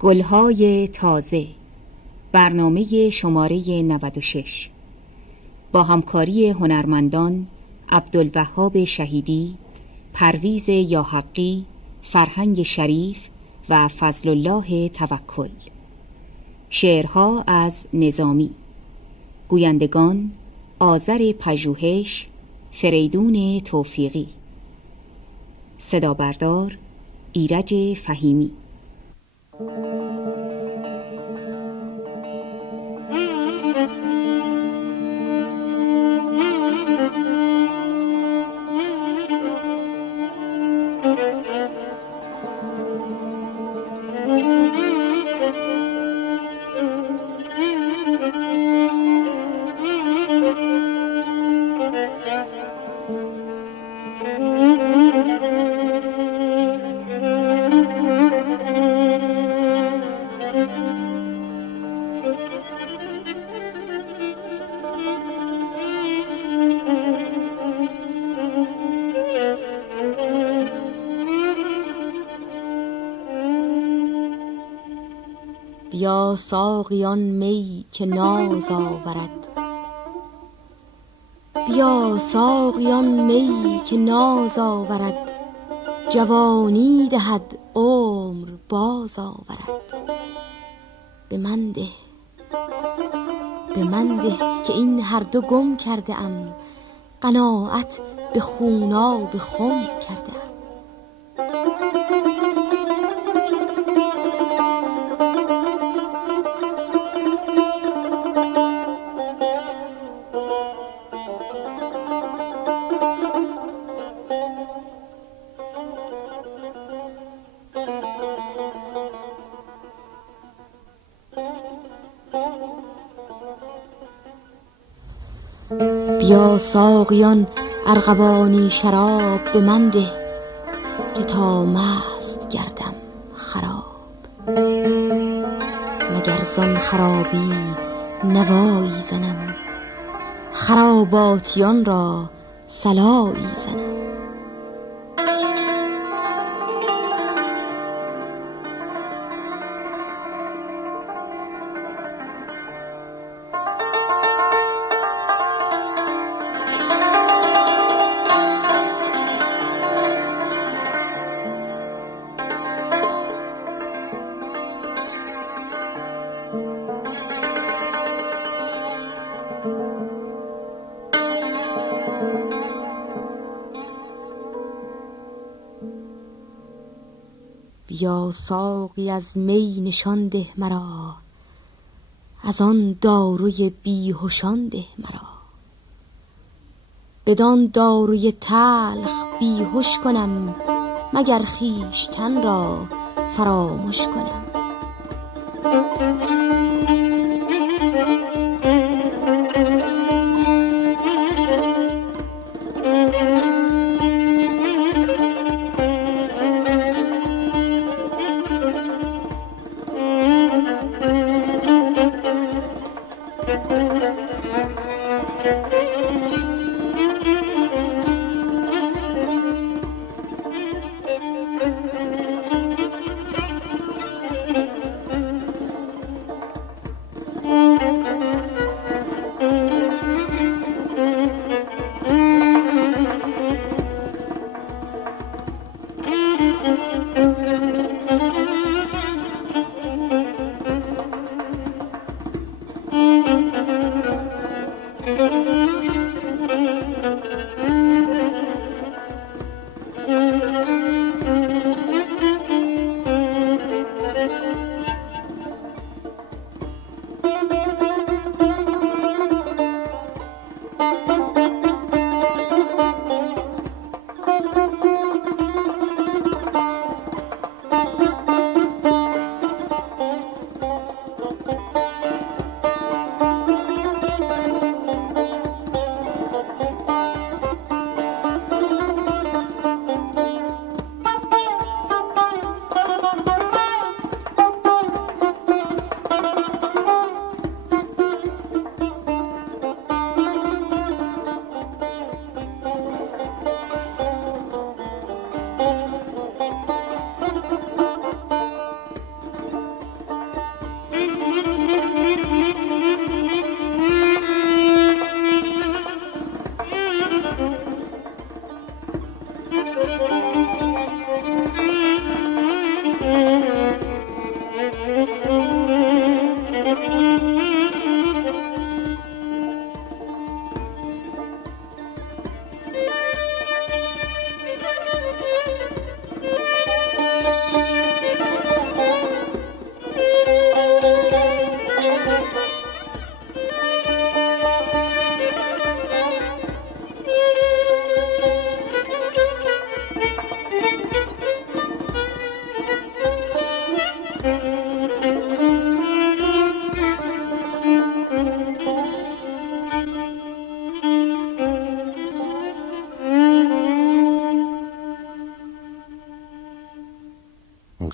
گلهای تازه، برنامه شماره 96 با همکاری هنرمندان عبدالوهاب شهیدی، پرویز یاحقی، فرهنگ شریف و فضل الله توکل. شعرها از نظامی. گویندگان آذر پژوهش، فریدون توفیقی. صدا بردار ایرج فهیمی. بیا ساقیان می که ناز آورد، بیا ساقیان می که ناز آورد، جوانی دهد عمر باز آورد. به من ده که این هر دو گم کرده ام، قناعت به خوناب خم کرده ام. بیا ساقیان ارغوانی شراب، به من ده که تا مست گردم خراب. مگر زان خرابی نوایی زنم، خراباتیان را صلایی زنم. بیا ساقی از می نشان ده مرا، از آن داروی بیهوشان ده مرا. بدان داروی تلخ بیهوش کنم، مگر خویشتن را فراموش کنم.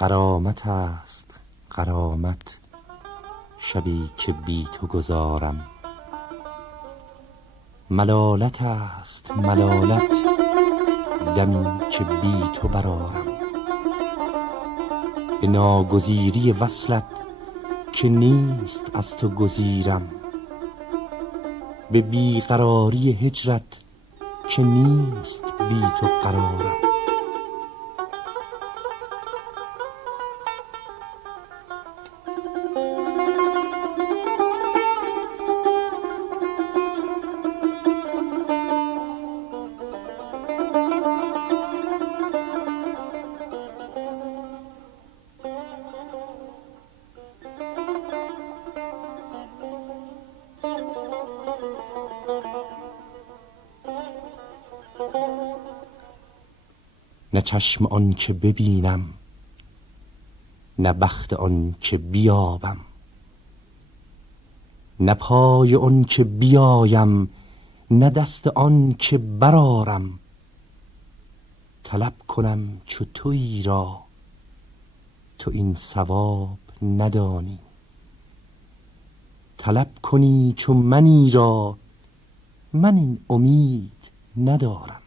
غرامت است غرامت شبی که بی تو گذارم، ملالت است ملالت دمی که بی تو برارم. به ناگزیری وصلت که نیست از تو گزیرم، به بیقراری هجرت که نیست بی تو قرارم. نه چشم آن که ببینم، نه بخت آن که بیابم، نه پای آن که بیایم، نه دست آن که برارم. طلب کنم چو تویی را تو این ثواب ندانی، طلب کنی چو منی را من این امید ندارم.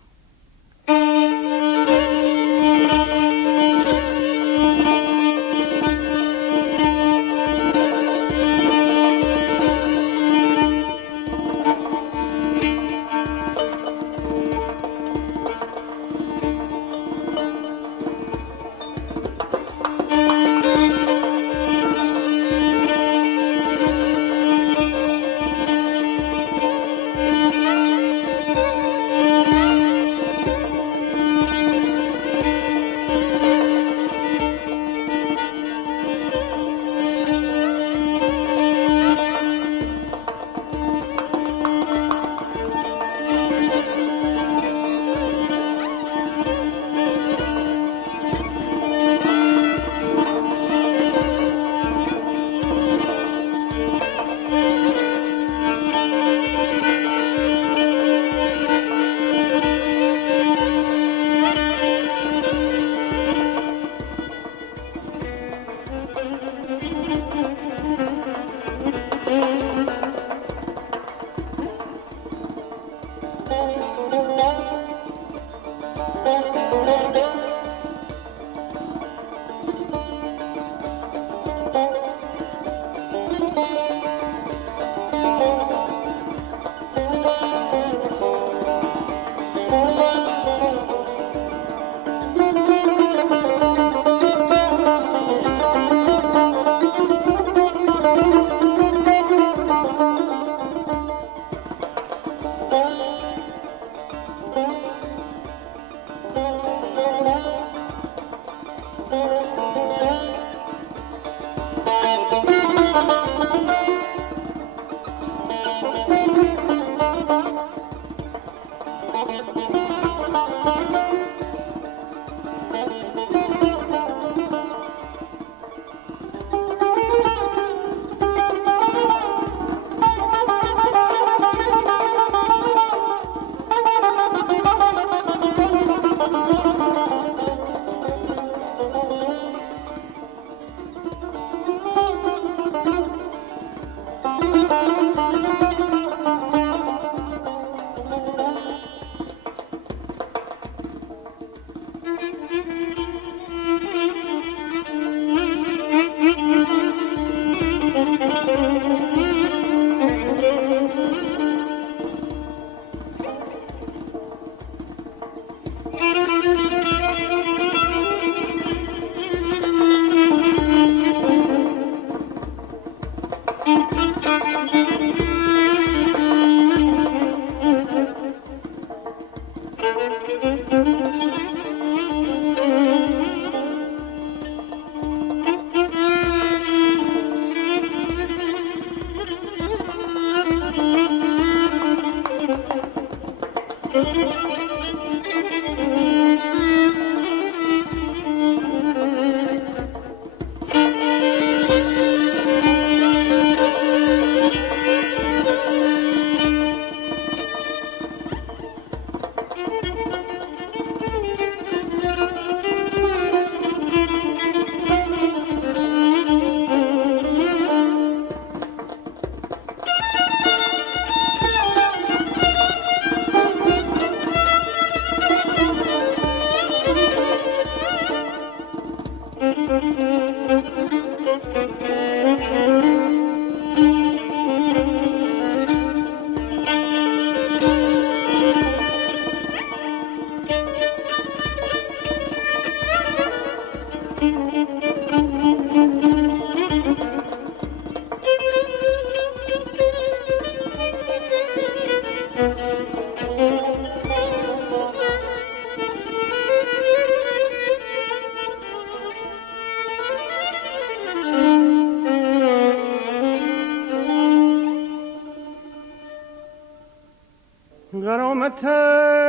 غرامت است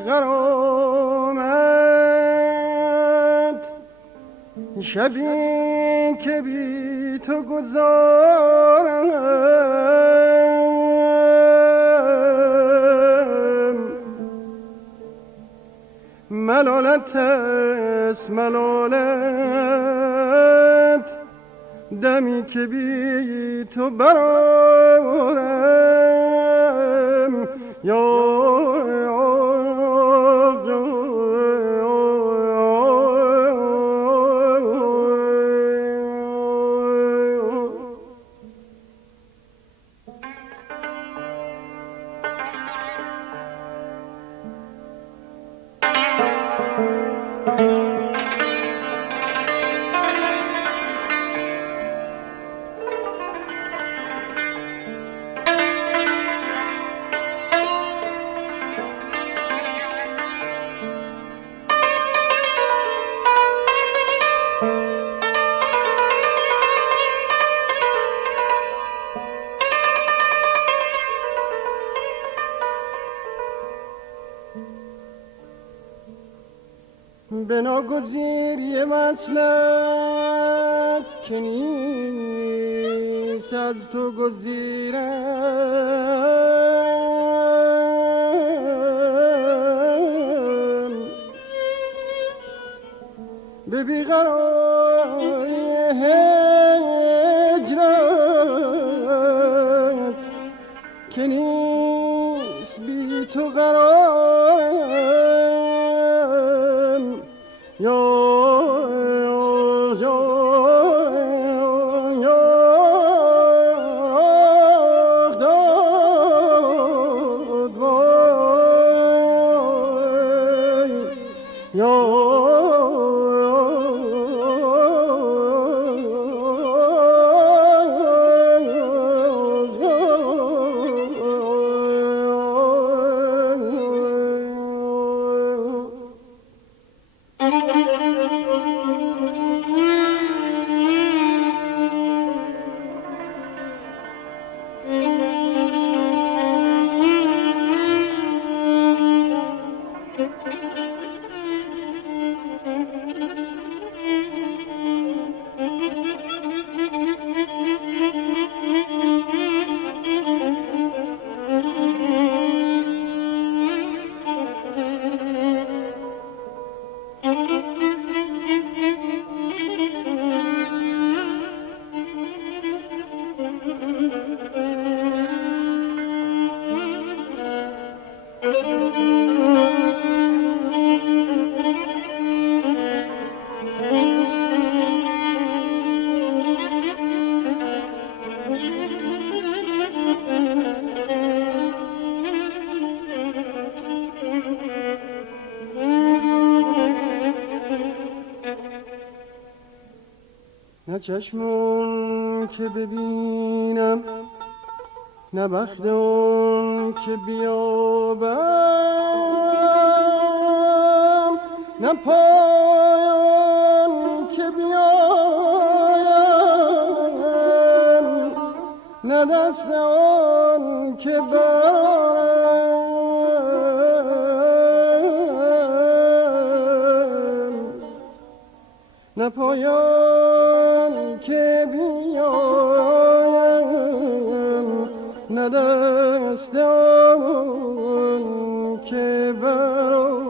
غرامت شبی که بی تو گذارم ملالت است ملالت دمی که بی تو برارم یا به ناگزیری وصلت که نیست از تو گزیرم به بیقراری هجرت که نیست بی تو قرارم یا نه چشمون که ببینم نه بخت اون که بیابم نه پایان که بیایم نه دست اون که برم نه پایان که بیایم نه دست آن که برارم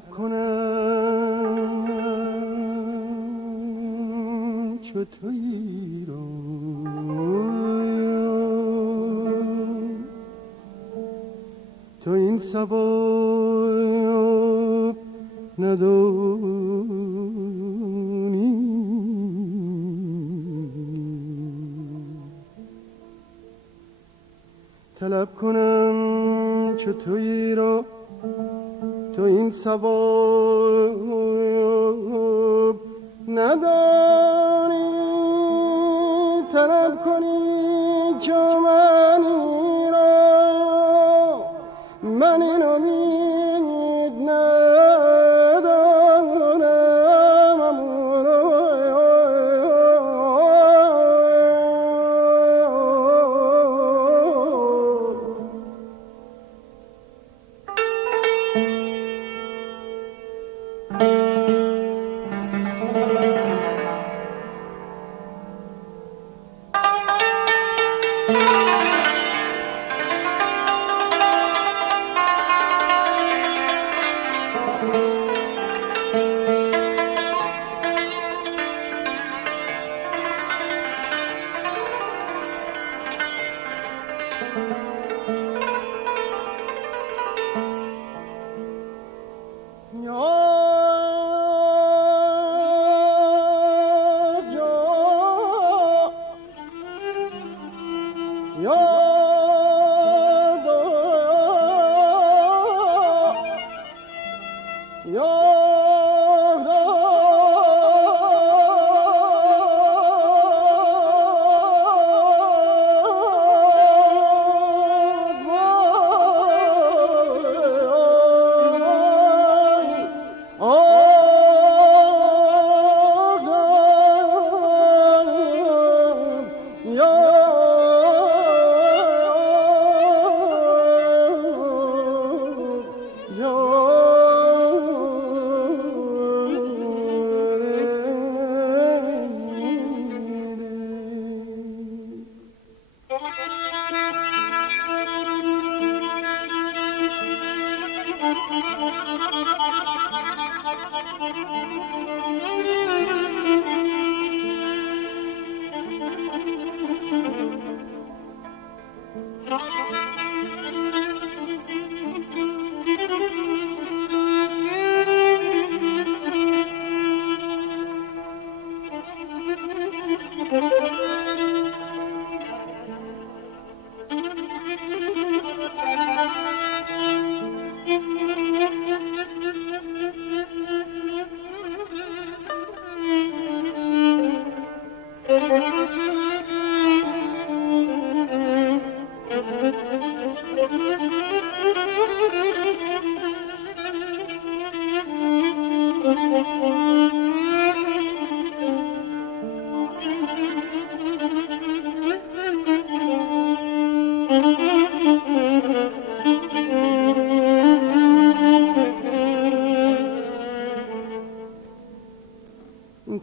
طلب کنم چو تویی را تو این ثواب ندانی طلب کنم چو تویی را تو این ثواب ندانی طلب کنی چو منی را من این امید ندارم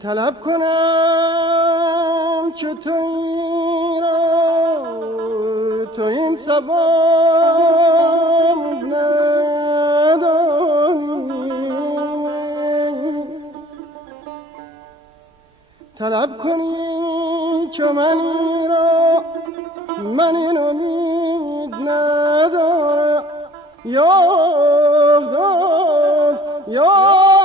طلب کنم چو تویی را تو این ثواب ندانی طلب کنی چو منی را من این امید ندارم یاد یاد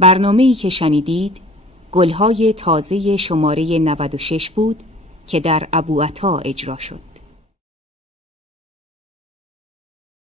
برنامه‌ای که شنیدید گلهای تازه شماره 96 بود که در ابوعطا اجرا شد.